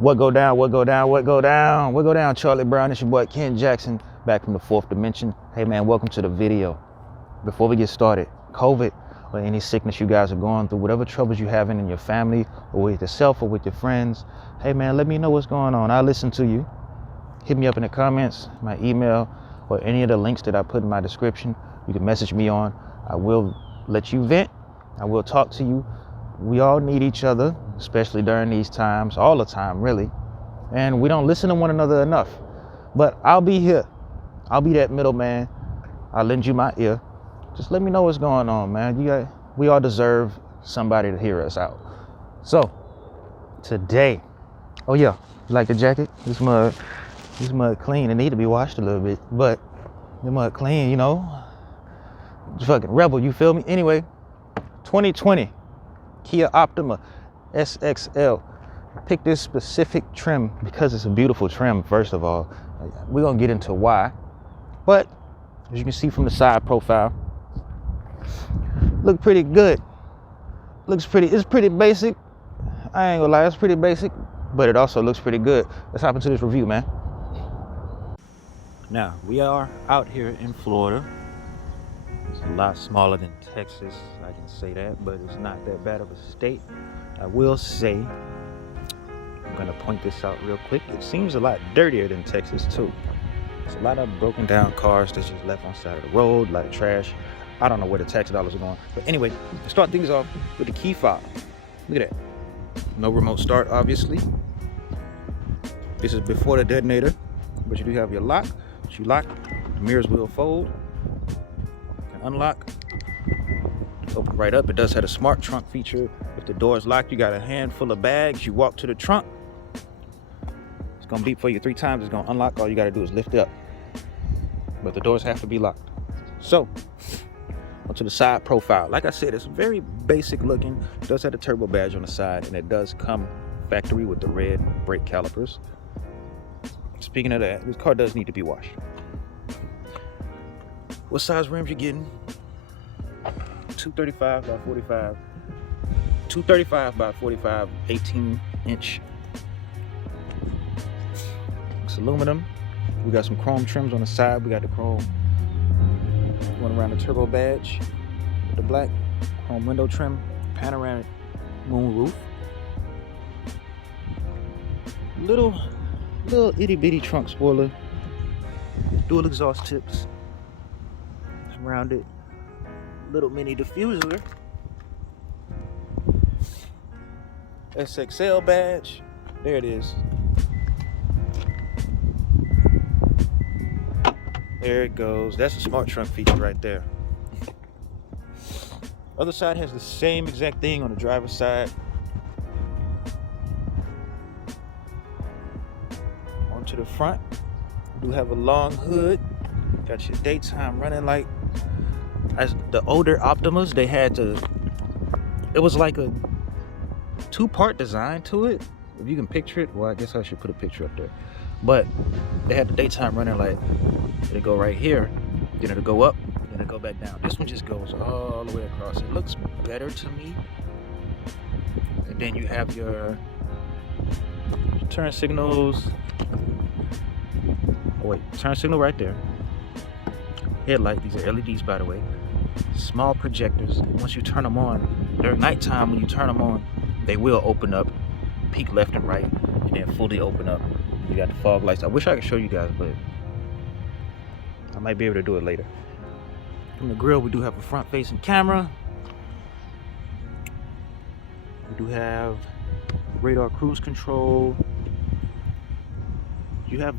What go down, what go down, what go down, what go down, Charlie Brown? It's your boy Ken Jackson, back from the fourth dimension. Hey man, welcome to the video. Before we get started, COVID or any sickness you guys are going through, whatever troubles you having in your family or with yourself or with your friends, hey man, let me know what's going on. I'll listen to you. Hit me up in the comments, my email, or any of the links that I put in my description. You can message me on. I will let you vent. I will talk to you. We all need each other, especially during these times, all the time really. And we don't listen to one another enough. But I'll be here. I'll be that middleman. I'll lend you my ear. Just let me know what's going on, man. We all deserve somebody to hear us out. So, today, oh yeah, you like the jacket? This mud clean. It need to be washed a little bit, but the mud clean, you know. Fucking rebel, you feel me? Anyway, 2020. Kia Optima SXL. Pick this specific trim because it's a beautiful trim, first of all. We're gonna get into why. But as you can see from the side profile, look pretty good. It's pretty basic. I ain't gonna lie, it's pretty basic, but it also looks pretty good. Let's hop into this review, man. Now, we are out here in Florida. It's a lot smaller than Texas, I can say that, but it's not that bad of a state. I will say, I'm gonna point this out real quick. It seems a lot dirtier than Texas too. There's a lot of broken down cars that's just left on the side of the road, a lot of trash. I don't know where the tax dollars are going. But anyway, let's start things off with the key fob. Look at that. No remote start, obviously. This is before the detonator, but you do have your lock. You lock, the mirrors will fold. Unlock, open right up. It does have a smart trunk feature. If the door is locked, you got a handful of bags. You walk to the trunk, it's gonna beep for you 3 times. It's gonna unlock. All you gotta do is lift it up, but the doors have to be locked. So onto the side profile. Like I said, it's very basic looking. It does have a turbo badge on the side, and it does come factory with the red brake calipers. Speaking of that, this car does need to be washed. What size rims you getting? 235 by 45. 235 by 45, 18-inch. It's aluminum. We got some chrome trims on the side. We got the chrome going around the turbo badge with the black chrome window trim, panoramic moon roof. Little itty bitty trunk spoiler, dual exhaust tips. Around it, little mini diffuser, SXL badge, there it is. There it goes. That's a smart trunk feature right there. Other side has the same exact thing on the driver's side. Onto the front, we do have a long hood. Got your daytime running light. As the older Optimas, they had it was like a 2-part design to it. If you can picture it, well, I guess I should put a picture up there. But they had the daytime running light. It'll go right here, then it'll go up, then it'll go back down. This one just goes all the way across. It looks better to me. And then you have your turn signals. Oh wait, turn signal right there. Headlight, these are LEDs by the way. Small projectors. Once you turn them on, during nighttime when you turn them on, they will open up, peak left and right, and then fully open up. You got the fog lights. I wish I could show you guys, but I might be able to do it later. From the grill, we do have a front facing camera. We do have radar cruise control. You have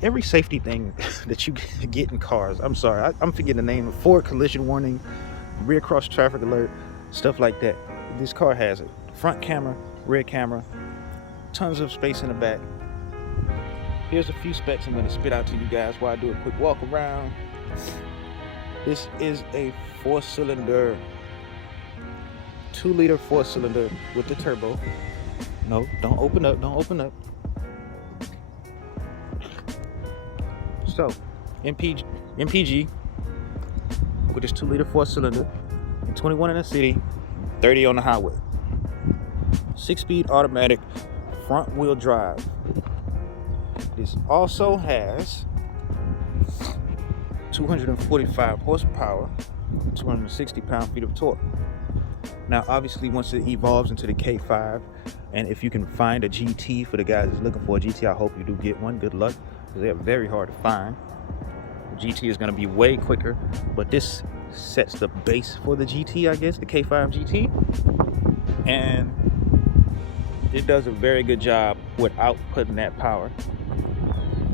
every safety thing that you get in cars. I'm sorry, I'm forgetting the name. Forward collision warning, rear cross traffic alert, stuff like that. This car has it. Front camera, rear camera, tons of space in the back. Here's a few specs I'm going to spit out to you guys while I do a quick walk around. This is a 4-cylinder, 2-liter 4-cylinder with the turbo. No, don't open up, don't open up. So, MPG with this 2-liter 4-cylinder, and 21 in the city, 30 on the highway. 6-speed automatic front wheel drive. This also has 245 horsepower, 260 pound-feet of torque. Now, obviously, once it evolves into the K5, and if you can find a GT for the guys that's looking for a GT, I hope you do get one. Good luck, because they're very hard to find. The GT is going to be way quicker, but this sets the base for the GT, I guess, the K5 GT. And it does a very good job without putting that power.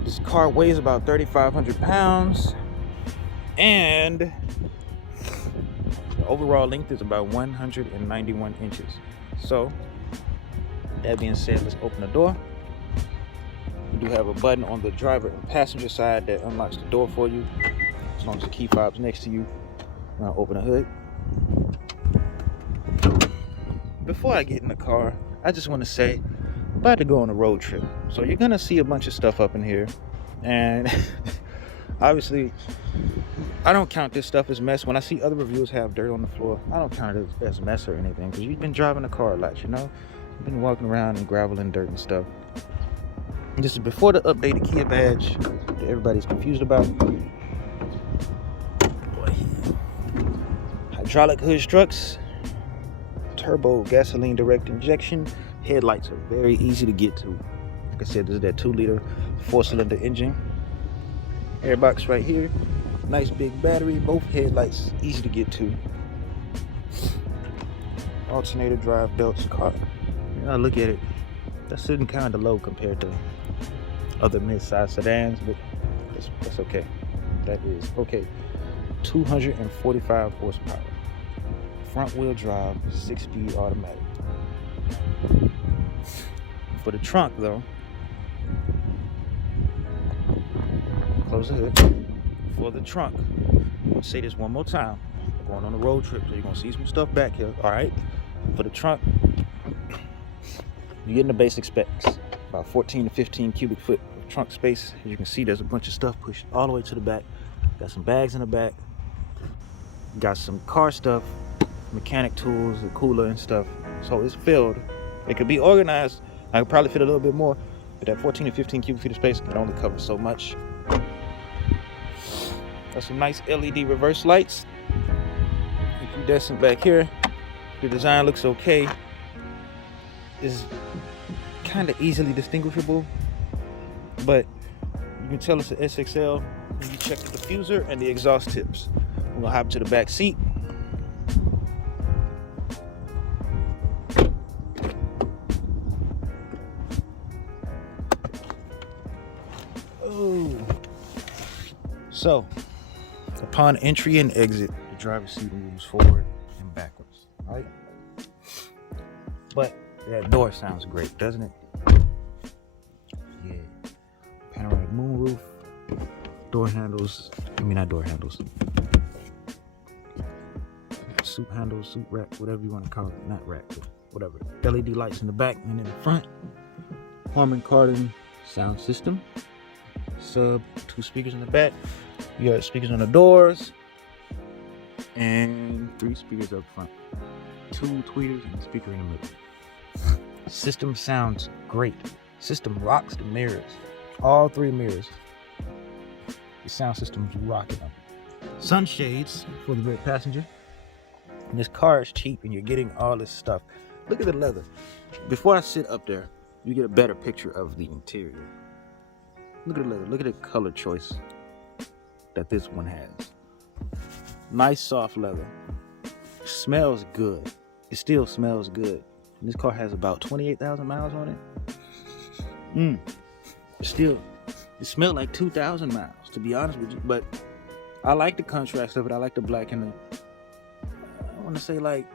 This car weighs about 3,500 pounds, and the overall length is about 191 inches. So, that being said, let's open the door. You do have a button on the driver and passenger side that unlocks the door for you, as long as the key fob's next to you. Now open the hood. Before I get in the car, I just want to say, I'm about to go on a road trip. So you're gonna see a bunch of stuff up in here, and obviously, I don't count this stuff as mess. When I see other reviewers have dirt on the floor, I don't count it as mess or anything, because you've been driving a car a lot, you know? You've been walking around in gravel and dirt and stuff. And this is before the updated Kia badge that everybody's confused about. Hydraulic hood struts, turbo gasoline direct injection. Headlights are very easy to get to. Like I said, this is that 2-liter 4-cylinder engine. Airbox right here. Nice big battery. Both headlights easy to get to. Alternator drive belts. Car. Now look at it. That's sitting kind of low compared to other mid-size sedans, but that's okay. That is okay. 245 horsepower. Front wheel drive, 6-speed automatic. For the trunk though, close the hood. For the trunk, I'll say this one more time. We're going on a road trip, so you're gonna see some stuff back here. All right. For the trunk, you're getting the basic specs. About 14 to 15 cubic foot of trunk space. As you can see, there's a bunch of stuff pushed all the way to the back. Got some bags in the back. Got some car stuff, mechanic tools, the cooler and stuff. So it's filled. It could be organized. I could probably fit a little bit more, but that 14 to 15 cubic feet of space can only cover so much. Got some nice LED reverse lights. Incandescent back here. The design looks okay. It's kind of easily distinguishable, but you can tell it's an SXL when you check the diffuser and the exhaust tips. I'm gonna hop to the back seat. Oh. So, upon entry and exit, the driver's seat moves forward and backwards, right? But that door sounds great, doesn't it? Yeah. Panoramic moonroof. Door handles. Not door handles. Soup handles, soup rack, whatever you want to call it. Not rack, but whatever. LED lights in the back and in the front. Harman Kardon sound system. Sub, 2 speakers in the back. You got speakers on the doors. And 3 speakers up front. 2 tweeters and a speaker in the middle. System sounds great. System rocks the mirrors. All 3 mirrors. The sound system's rocking them. Sunshades for the rear passenger. And this car is cheap and you're getting all this stuff. Look at the leather. Before I sit up there, you get a better picture of the interior. Look at the leather. Look at the color choice that this one has. Nice soft leather. Smells good. It still smells good. And this car has about 28,000 miles on it. It smells like 2,000 miles, to be honest with you. But I like the contrast of it. I like the black and the, I want to say like,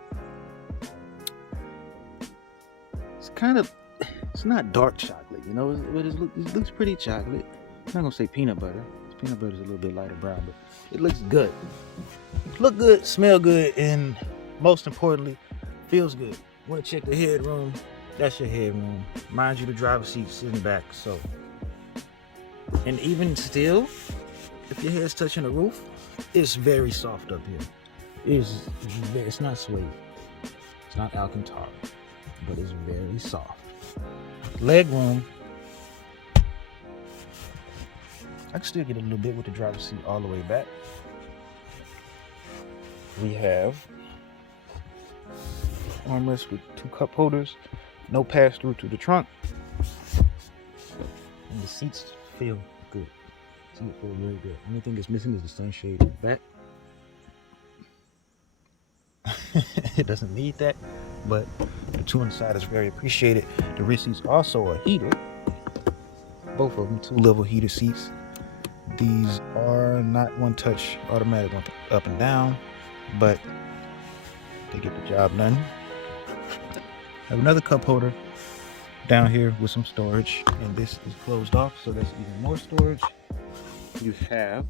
it's not dark chocolate, you know, but it looks pretty chocolate. I'm not going to say peanut butter. Peanut butter is a little bit lighter brown, but it looks good. Look good, smell good, and most importantly, feels good. Want to check the headroom? That's your headroom. Mind you, the driver's seat's sitting back, so. And even still, if your head's touching the roof, it's very soft up here. It's not suede. It's not Alcantara, but it's very soft. leg room. I can still get a little bit with the driver's seat all the way back. We have armrest with 2 cup holders, no pass through to the trunk, and the seats feel good. Seats feel very good. Only thing that's missing is the sunshade in the back. It doesn't need that, but the 2 on the side is very appreciated. The rear seats also are heated. Both of them 2-level heated seats. These are not one-touch automatic up and down, but they get the job done. I have another cup holder down here with some storage, and this is closed off, so there's even more storage. You have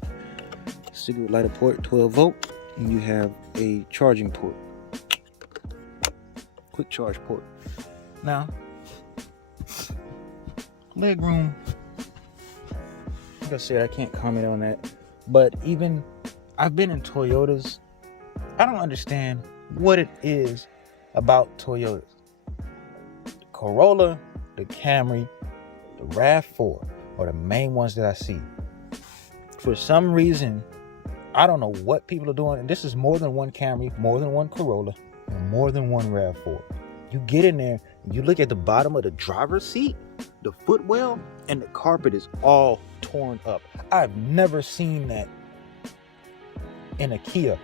a cigarette lighter port, 12 volt, and you have a charging port, quick charge port. Now, leg room, like I said, I can't comment on that, but even I've been in Toyotas. I don't understand what it is about Toyotas. The Corolla, the Camry, the RAV4 are the main ones that I see. For some reason, I don't know what people are doing. And this is more than one Camry, more than one Corolla, and more than one RAV4. You get in there, and you look at the bottom of the driver's seat, the footwell, and the carpet is all torn up. I've never seen that in a Kia.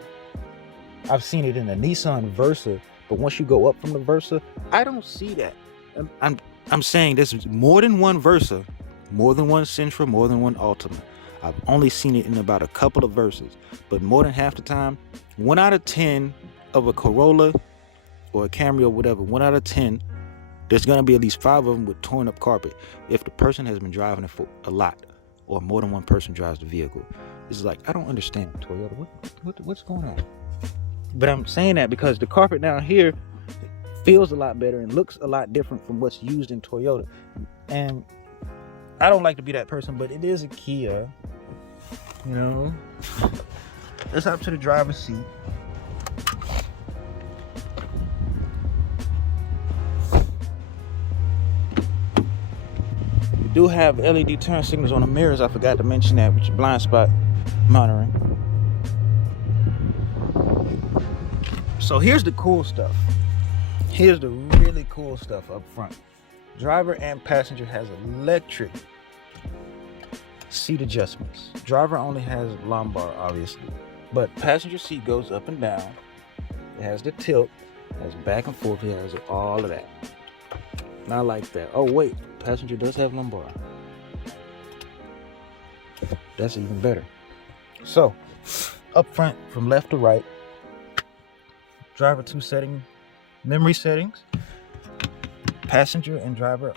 I've seen it in a Nissan Versa, but once you go up from the Versa, I don't see that. I'm saying this is more than one Versa, more than one Sentra, more than one Altima. I've only seen it in about a couple of Versas, but more than half the time, 1 out of 10 of a Corolla or a Camry or whatever, 1 out of 10, there's gonna be at least 5 of them with torn up carpet if the person has been driving it for a lot, or more than one person drives the vehicle. It's like, I don't understand, Toyota, what's going on? But I'm saying that because the carpet down here feels a lot better and looks a lot different from what's used in Toyota. And I don't like to be that person, but it is a Kia, you know. It's up to the driver's seat. You do have LED turn signals on the mirrors. I forgot to mention that with your blind spot monitoring. So here's the cool stuff. Here's the really cool stuff up front. Driver and passenger has electric seat adjustments. Driver only has lumbar, obviously, but passenger seat goes up and down. It has the tilt, it has back and forth, it has all of that. Not like that. Oh wait, passenger does have lumbar. That's even better. So, up front from left to right, driver 2 setting, memory settings, passenger and driver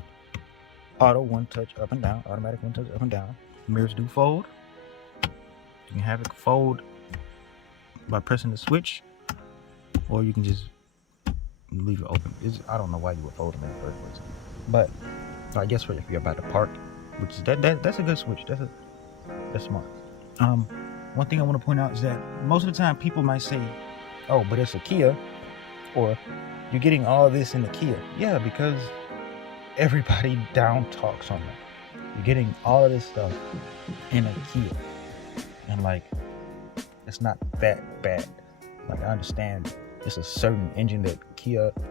auto 1 touch up and down, automatic 1 touch up and down. Mirrors do fold. You can have it fold by pressing the switch, or you can just leave it open. I don't know why you would fold them in the first place, but I guess if you're about to park, which is that's a good switch. That's smart. One thing I want to point out is that most of the time people might say, oh, but it's a Kia, or you're getting all this in the Kia. Yeah, because everybody down talks on that. You're getting all of this stuff in a Kia, and like, it's not that bad. Like, I understand it's a certain engine that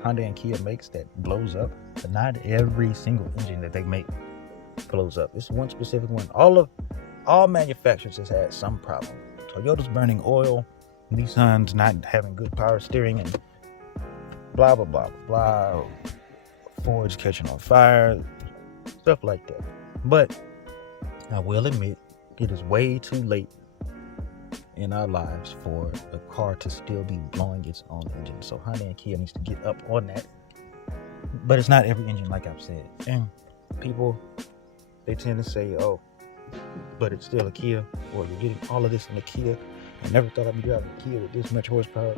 Honda and Kia makes that blows up, but not every single engine that they make blows up. It's one specific one. All manufacturers has had some problem. Toyota's burning oil, Nissan's not having good power steering, and blah blah blah blah. Ford's catching on fire, stuff like that. But I will admit, it is way too late in our lives for a car to still be blowing its own engine. So Honda and Kia needs to get up on that. But it's not every engine, like I've said. And people, they tend to say, oh, but it's still a Kia, or you're getting all of this in a Kia. I never thought I'd be driving a Kia with this much horsepower.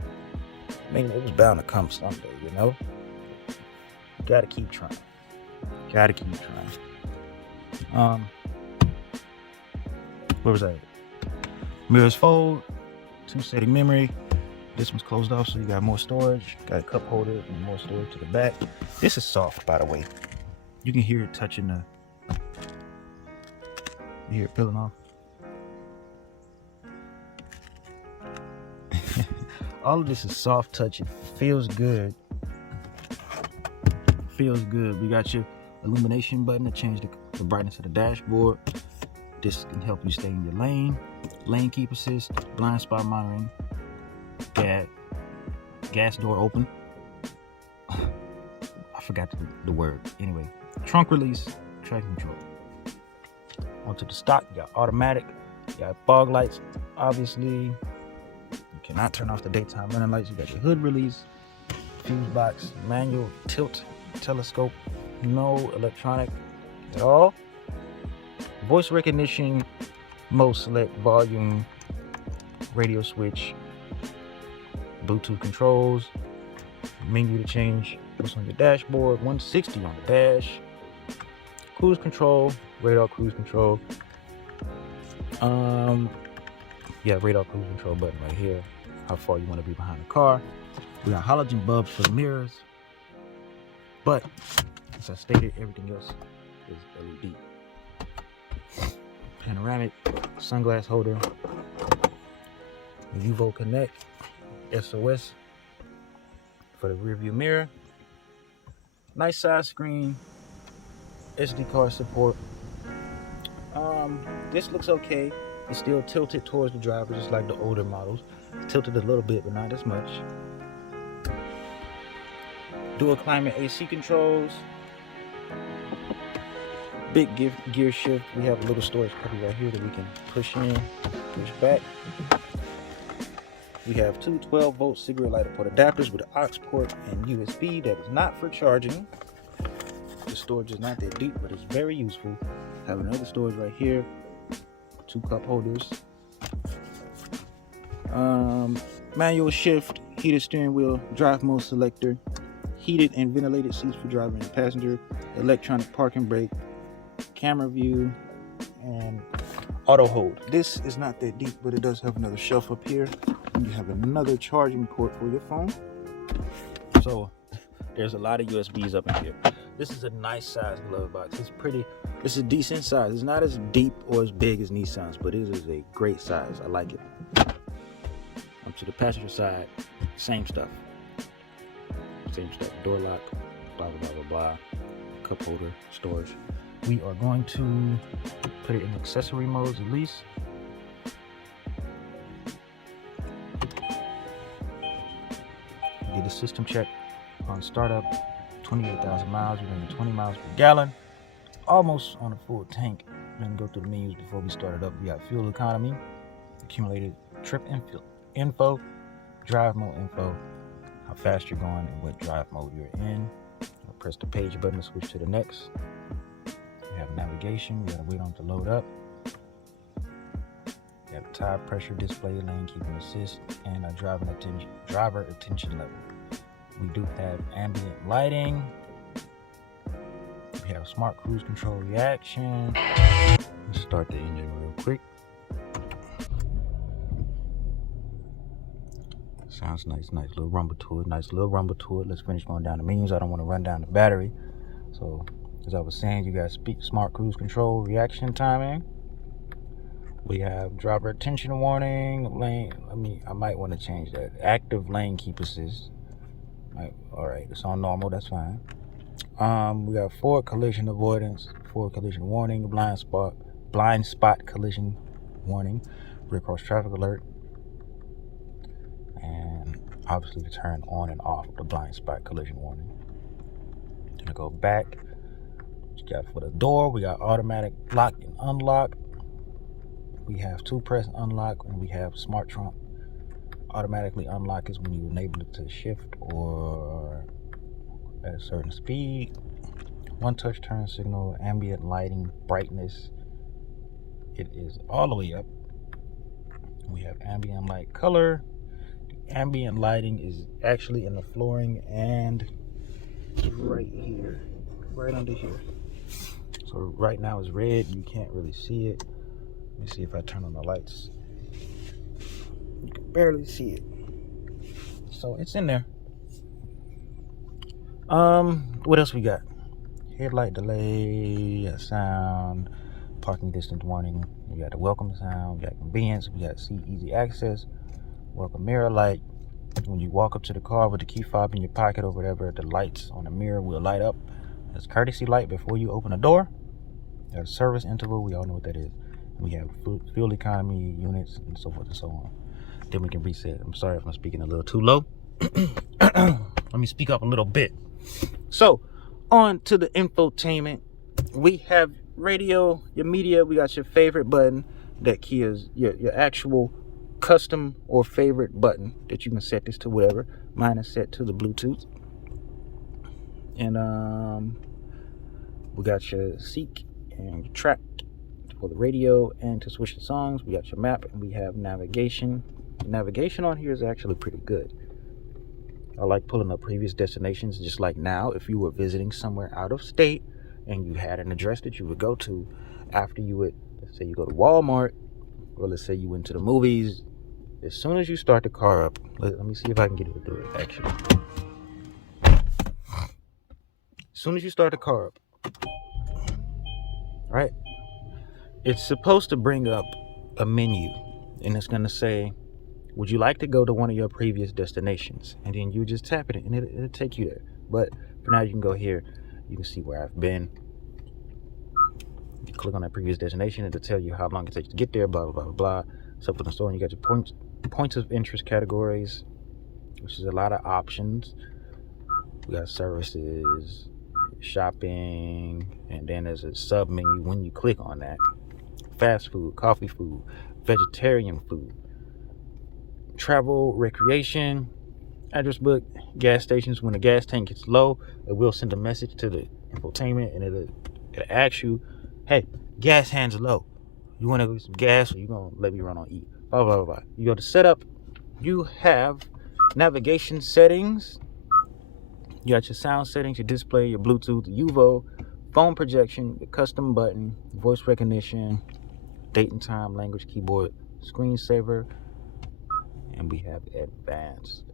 I mean, it was bound to come someday, you know? Gotta keep trying. Gotta keep trying. Where was I? Mirrors fold, 2 setting memory. This one's closed off, so you got more storage. Got a cup holder and more storage to the back. This is soft, by the way. You can hear it touching the, you hear it peeling off. All of this is soft touch. It feels good. Feels good. We got your illumination button to change the brightness of the dashboard. This can help you stay in your lane. Lane keep assist, blind spot monitoring, gas door open. I forgot the word. Anyway, trunk release, traction control. Onto the stock, you got automatic, you got fog lights. Obviously, you cannot turn off the daytime running lights. You got your hood release, fuse box, manual tilt, telescope, no electronic at all. Voice recognition, mode select, volume, radio switch, Bluetooth controls, menu to change what's on your dashboard, 160 on the dash, cruise control, radar cruise control. Yeah, radar cruise control button right here. How far you want to be behind the car. We got halogen bulbs for the mirrors, but as I stated, everything else is LED. Panoramic sunglass holder, UVO Connect, SOS for the rear view mirror, nice size screen, SD card support. This looks okay. It's still tilted towards the driver, just like the older models. It's tilted a little bit, but not as much. Dual climate AC controls. Big gear shift. We have a little storage puppy right here that we can push in, push back. We have two 12-volt cigarette lighter port adapters with an aux port and USB that is not for charging. The storage is not that deep, but it's very useful. Have another storage right here. Two cup holders. Manual shift, heated steering wheel, drive mode selector, heated and ventilated seats for driver and passenger, electronic parking brake, camera view, and auto hold. This is not that deep, but it does have another shelf up here. And you have another charging port for your phone. So there's a lot of USBs up in here. This is a nice size glove box. It's pretty, it's a decent size. It's not as deep or as big as Nissan's, but it is a great size. I like it. Up to the passenger side, same stuff. Same stuff, door lock, blah, blah, blah, blah, blah. Cup holder, storage. We are going to put it in accessory modes at least. Get a system check on startup. 28,000 miles, we're running 20 miles per gallon. Almost on a full tank. We're gonna go through the menus before we start it up. We got fuel economy, accumulated trip info, drive mode info, how fast you're going and what drive mode you're in. I'll press the page button to switch to the next. We have navigation, we gotta wait on it to load up. We have tire pressure display, lane keeping assist, and a driver attention level. We do have ambient lighting. We have smart cruise control reaction. Let's start the engine real quick. Sounds nice, nice little rumble to it, nice little rumble to it. Let's finish going down the menus. I don't want to run down the battery. So, as I was saying, you got smart cruise control reaction timing. We have driver attention warning, lane. I might want to change that. Active lane keep assist. All right, it's on normal, that's fine. We got forward collision avoidance, forward collision warning, blind spot collision warning, rear cross traffic alert, and obviously to turn on and off the blind spot collision warning. Gonna go back. What you got for the door? We got automatic lock and unlock. We have two press unlock, and we have smart trunk. Automatically unlock is when you enable it to shift or at a certain speed. One touch turn signal, ambient lighting, brightness. It is all the way up. We have ambient light color. The ambient lighting is actually in the flooring and right here, right under here. So right now it's red, you can't really see it. Let me see if I turn on the lights. You can barely see it. So it's in there. What else we got? headlight delay, sound, parking distance warning. We got the welcome sound, we got convenience, we got seat easy access, welcome mirror light. When you walk up to the car with the key fob in your pocket or whatever, the lights on the mirror will light up. There's courtesy light before you open the door. There's service interval, we all know what that is. We have fuel economy units and so forth and so on. Then we can reset. I'm sorry if I'm speaking a little too low. Let me speak up a little bit. So, on to the infotainment. We have radio, your media, we got your favorite button that Kia's your actual custom or favorite button that you can set this to whatever. Mine is set to the Bluetooth. And we got your seek and your track for the radio and to switch the songs. We got your map and we have navigation. The navigation on here is actually pretty good. I like pulling up previous destinations, just like now if you were visiting somewhere out of state and you had an address that you would go to after you would, let's say you go to Walmart, or let's say you went to the movies. As soon as you start the car up, let me see if I can get it to do it actually. As soon as you start the car up, right, it's supposed to bring up a menu and it's going to say, would you like to go to one of your previous destinations? And then you just tap it and it'll take you there. But for now, you can go here. You can see where I've been. You click on that previous destination, it'll tell you how long it takes to get there, blah, blah, blah, blah. So for the store, you got your points of interest categories, which is a lot of options. We got services, shopping, and then there's a sub menu when you click on that. Fast food, coffee food, vegetarian food, travel, recreation, address book, gas stations. When the gas tank gets low, it will send a message to the infotainment and it'll ask you, hey, gas hand's low. You want to get some gas or you gonna let me run on E? Blah, blah, blah, blah. You go to setup, you have navigation settings. You got your sound settings, your display, your Bluetooth, UVO, phone projection, your custom button, voice recognition, date and time, language, keyboard, screensaver, and we have advanced.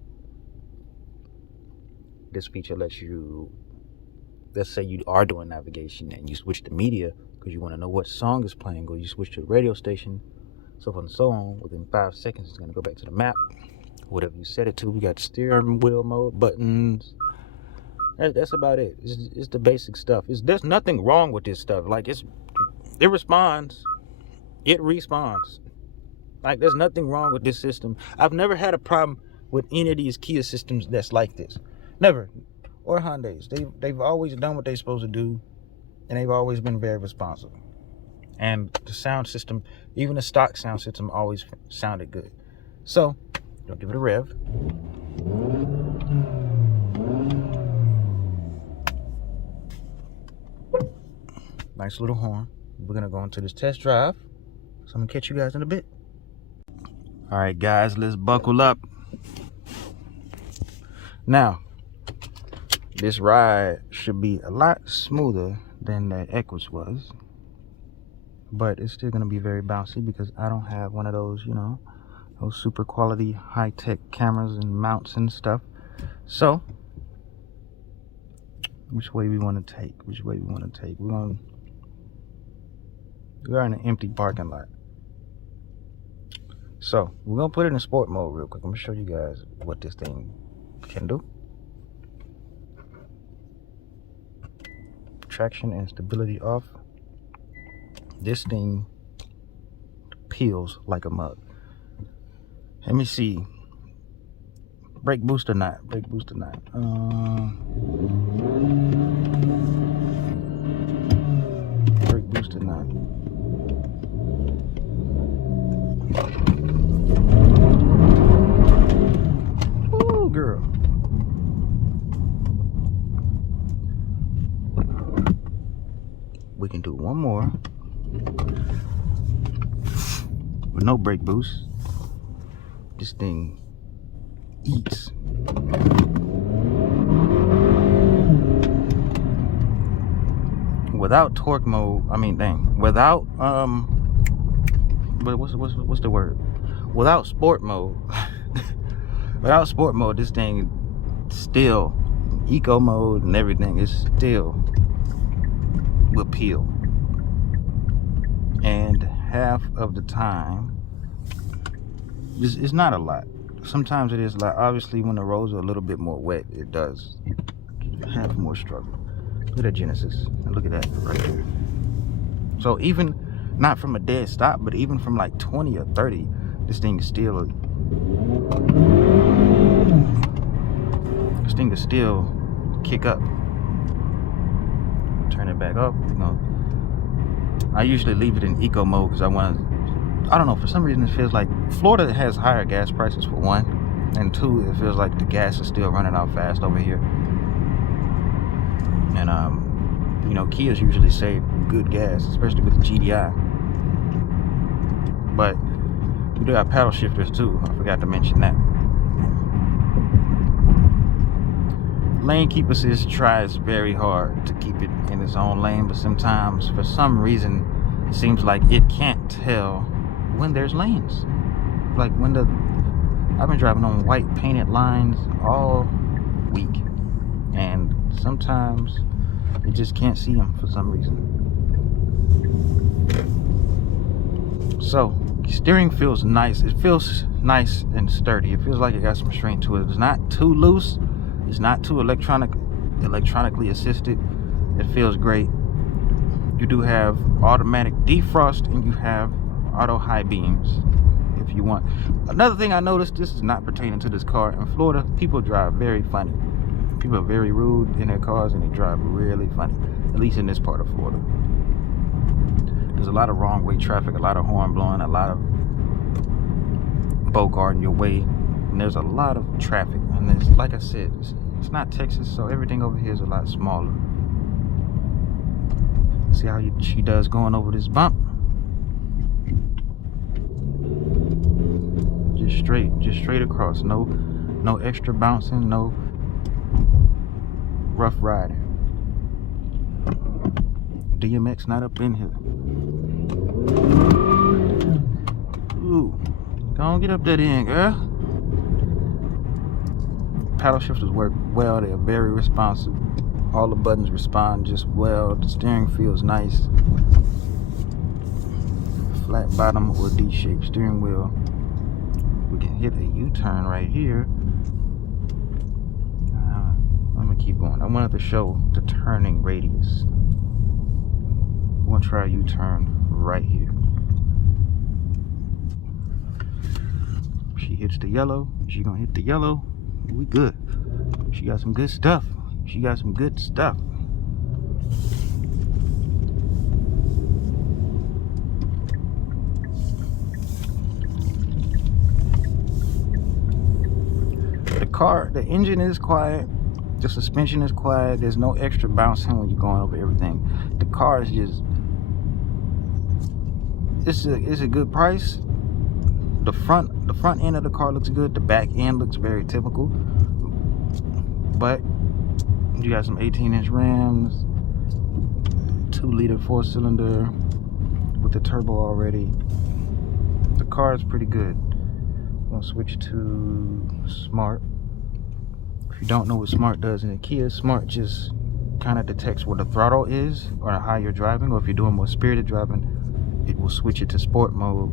This feature lets you, let's say you are doing navigation and you switch to media because you want to know what song is playing, or you switch to a radio station, so forth and so on. Within 5 seconds, it's going to go back to the map, whatever you set it to. We got steering wheel mode, buttons. That's about it. It's the basic stuff. There's nothing wrong with this stuff. Like it responds, it responds. Like there's nothing wrong with this system. I've never had a problem with any of these Kia systems that's like this. Never. Or Hyundais. They've always done what they're supposed to do, and they've always been very responsive. And the sound system, even the stock sound system, always sounded good. So, don't give it a rev. Nice little horn. We're gonna go into this test drive. So I'm gonna catch you guys in a bit. All right, guys, let's buckle up. Now, this ride should be a lot smoother than that Equus was, but it's still gonna be very bouncy because I don't have one of those, you know, those super quality high-tech cameras and mounts and stuff. So, which way we want to take? We're in an empty parking lot. So we're gonna put it in sport mode real quick. I'm gonna show you guys what this thing can do. Traction and stability off. This thing peels like a mug. Let me see. Brake boost or not? Brake boost or not? Brake boost or not? Ooh, girl. We can do one more with no brake boost. This thing eats. Without torque mode, without but what's the word? Without sport mode. Without sport mode, this thing still eco mode and everything is still will peel, and half of the time it's not a lot. Sometimes it is a lot. Obviously, when the roads are a little bit more wet, it does have more struggle. Look at that Genesis, and look at that right there. So even not from a dead stop, but even from like 20 or 30, this thing is still kick up. Turn it back up. You know, I usually leave it in eco mode because I don't know, for some reason it feels like Florida has higher gas prices, for one, and two, it feels like the gas is still running out fast over here. And you know, Kias usually save good gas, especially with the GDI. But we do have paddle shifters too. I forgot to mention that. Lane keep assist tries very hard to keep it in its own lane, but sometimes, for some reason, it seems like it can't tell when there's lanes. Like when I've been driving on white painted lines all week, and sometimes it just can't see them for some reason. So steering feels nice. It feels nice and sturdy. It feels like it got some strength to it. It's not too loose. It's not too electronically assisted. It feels great. You do have automatic defrost, and you have auto high beams if you want. Another thing I noticed, this is not pertaining to this car. In Florida, people drive very funny. People are very rude in their cars, and they drive really funny, at least in this part of Florida. There's a lot of wrong way traffic, a lot of horn blowing, a lot of bogarting your way, and there's a lot of traffic. And it's, like I said, it's not Texas, so everything over here is a lot smaller. See how she does going over this bump? Just straight across. No extra bouncing, no rough riding. DMX not up in here. Ooh, go on, get up that end, girl. Paddle shifters work well. They are very responsive. All the buttons respond just well. The steering feels nice. Flat bottom or D-shaped steering wheel. We can hit a U-turn right here. I'm gonna keep going. I wanted to show the turning radius. I'm gonna try a U-turn right here. She hits the yellow. She gonna hit the yellow. We good. She got some good stuff. She got some good stuff. The engine is quiet. The suspension is quiet. There's no extra bouncing when you're going over everything. The car is just, it's a good price. The front end of the car looks good. The back end looks very typical. But you got some 18-inch rims, 2-liter 4-cylinder with the turbo already. The car is pretty good. I'm gonna switch to Smart. If you don't know what Smart does in a Kia, Smart just kind of detects where the throttle is or how you're driving, or if you're doing more spirited driving, it will switch it to sport mode,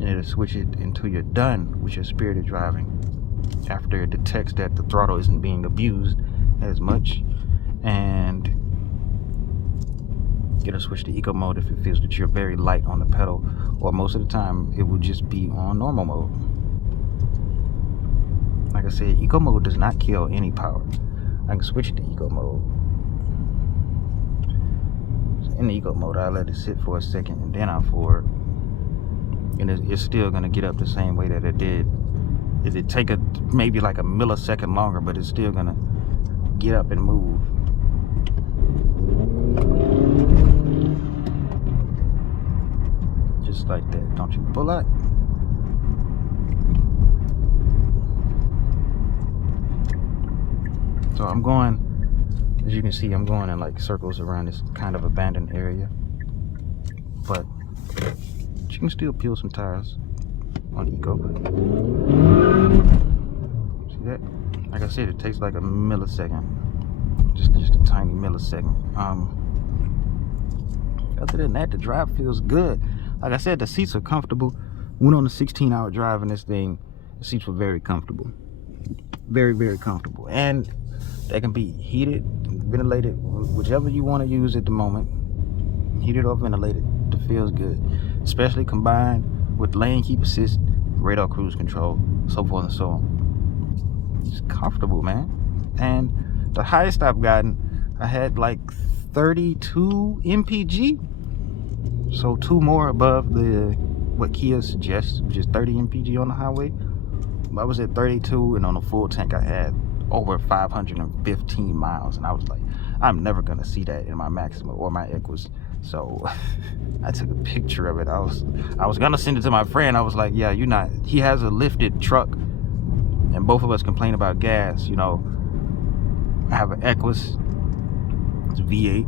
and it'll switch it until you're done with your spirited driving. After it detects that the throttle isn't being abused as much, and it'll switch to eco mode if it feels that you're very light on the pedal, or most of the time it will just be on normal mode. Like I said, eco mode does not kill any power. I can switch it to eco mode. In the eco mode, I let it sit for a second, and then I'll forward, and it's still gonna get up the same way that it did. It take maybe like a millisecond longer, but it's still gonna get up and move. Just like that. Don't you pull out. So I'm going, as you can see, I'm going in like circles around this kind of abandoned area, but you can still peel some tires on eco. See that? Like I said, it takes like a millisecond, just a tiny millisecond. other than that, the drive feels good. Like I said, the seats are comfortable. Went on a 16-hour drive in this thing. The seats were very comfortable. Very, very comfortable. And they can be heated, ventilated, whichever you want to use at the moment. Heated or ventilated, it feels good. Especially combined with lane keep assist, radar cruise control, so forth and so on. It's comfortable, man. And the highest I've gotten, I had like 32 mpg. So 2 more above what Kia suggests, which is 30 mpg on the highway. I was at 32, and on a full tank I had over 515 miles, and I was like, I'm never gonna see that in my Maxima or my Equus. So I took a picture of it. I was gonna send it to my friend. I was like, yeah, you're not, he has a lifted truck, and both of us complain about gas. You know, I have an Equus, it's a V8,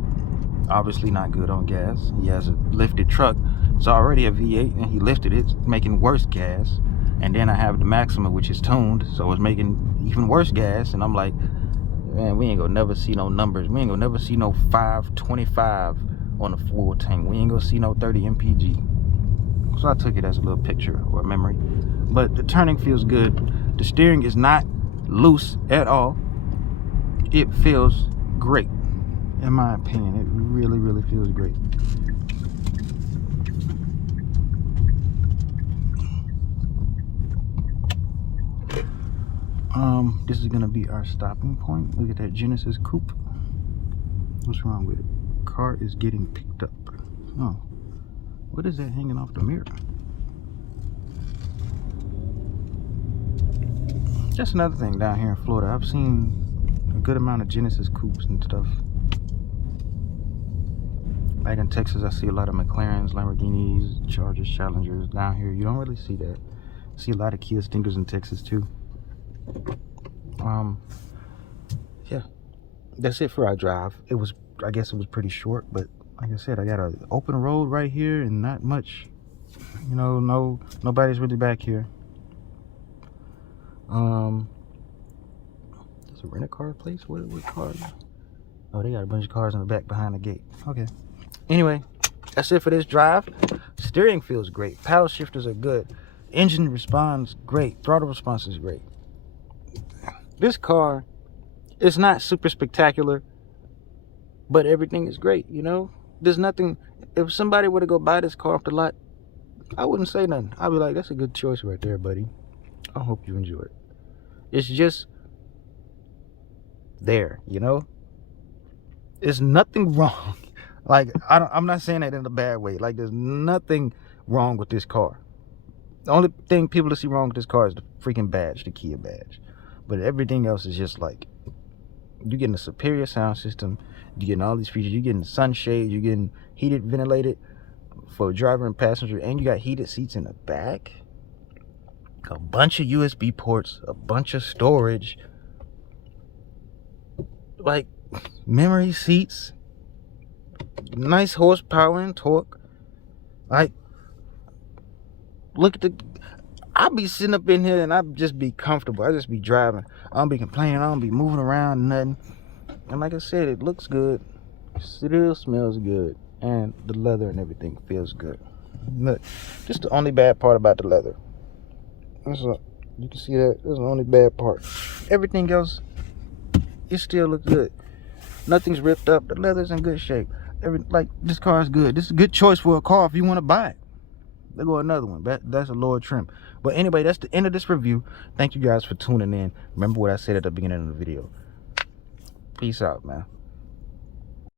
obviously not good on gas. He has a lifted truck, it's already a V8, and he lifted it, making worse gas. And then I have the Maxima, which is tuned, so it's making even worse gas. And I'm like, man, we ain't gonna never see no numbers. We ain't gonna never see no 525 on a full tank. We ain't gonna see no 30 mpg. So I took it as a little picture or memory. But the turning feels good. The steering is not loose at all. It feels great, in my opinion. It really, really feels great. This is gonna be our stopping point. Look at that Genesis coupe. What's wrong with it? Car is getting picked up. Oh, what is that hanging off the mirror? That's another thing down here in Florida. I've seen a good amount of Genesis coupes and stuff. Back in Texas, I see a lot of McLarens, Lamborghinis, Chargers, Challengers. Down here, you don't really see that. I see a lot of Kia Stingers in Texas too. Yeah, that's it for our drive. It was, I guess it was pretty short, but like I said, I got an open road right here and not much, you know, nobody's really back here. There's a rent-a-car place. What cars? Oh, they got a bunch of cars in the back behind the gate. Okay, anyway, that's it for this drive. Steering feels great, paddle shifters are good, engine responds great, throttle response is great. This car, it's not super spectacular, but everything is great, you know? There's nothing, if somebody were to go buy this car off the lot, I wouldn't say nothing. I'd be like, that's a good choice right there, buddy. I hope you enjoy it. It's just there, you know? There's nothing wrong. Like, I'm not saying that in a bad way. Like, there's nothing wrong with this car. The only thing people see wrong with this car is the freaking badge, the Kia badge. But everything else is just like, you're getting a superior sound system, you're getting all these features, you're getting sunshade, you're getting heated, ventilated for driver and passenger, and you got heated seats in the back, a bunch of USB ports, a bunch of storage, like memory seats, nice horsepower and torque. Like, look at the, I'll be sitting up in here and I'll just be comfortable. I'll just be driving. I don't be complaining. I don't be moving around, nothing. And like I said, it looks good. It still smells good. And the leather and everything feels good. Look, just the only bad part about the leather. You can see that. That's the only bad part. Everything else, it still looks good. Nothing's ripped up. The leather's in good shape. Like, this car is good. This is a good choice for a car if you want to buy it. There go another one. That's a lower trim. But anyway, that's the end of this review. Thank you guys for tuning in. Remember what I said at the beginning of the video. Peace out, man.